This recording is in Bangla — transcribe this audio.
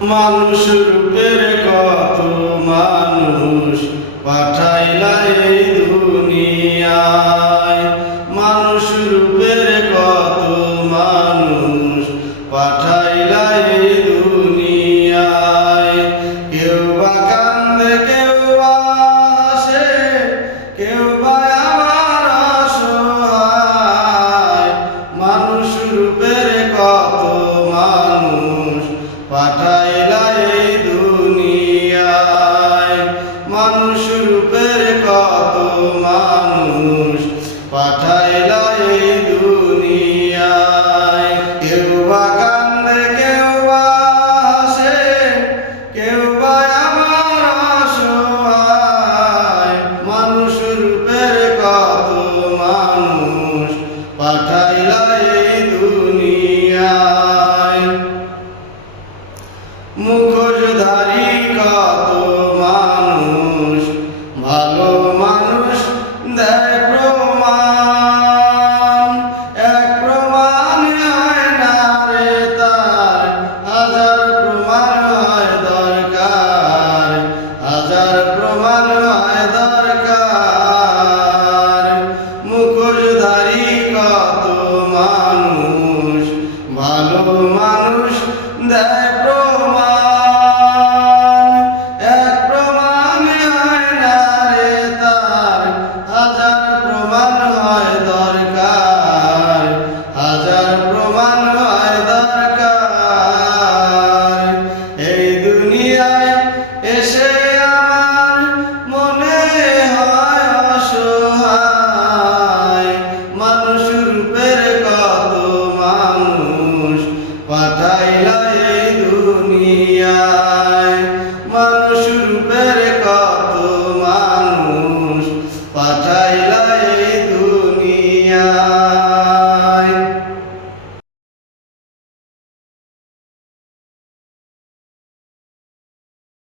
মানুষ রূপের কত মানুষ পাঠাইলা এই দুনিয়ায়। মানুষ রূপের কত মানুষ পাঠাইলা এই দুনিয়ায়। কেউ বা কান্দে কেউ বা হাসে, কেউ বা আমার অসহায়। মানুষ রূপের কত মানুষ পাঠাইলা এই দুনিয়ায়। মানুষ রূপের কত মানুষ পাঠাইলা এই দুনিয়ায়। কেউ বা কান্দে কেউ বা হাসে, কেউ বা আমার অসহায়। মানুষ রূপের কত মানুষ পাঠাইলা এই দুনিয়ায়। মুখোশধারী কত মানুষ ভালো মানুষ দেয় প্রমাণ। এক প্রমাণ হয় না রে তার, হাজার প্রমাণ হয় দরকার, হাজার প্রমাণ হয় দরকার। মুখোশধারী কত মানুষ ভালো মানুষ দেয় প্রমাণ। এক প্রমাণ হয় না রে তার, হাজার প্রমাণ হয় দরকার, হাজার প্রমাণ হয় দরকার। এই দুনিয়ায় এসে আমার মনে হয় অসহায়। মানুষ রূপের কত মানুষ পাঠাইলা এই দুনিয়ায়। মানুষ রূপের কত মানুষ পাঠাইলা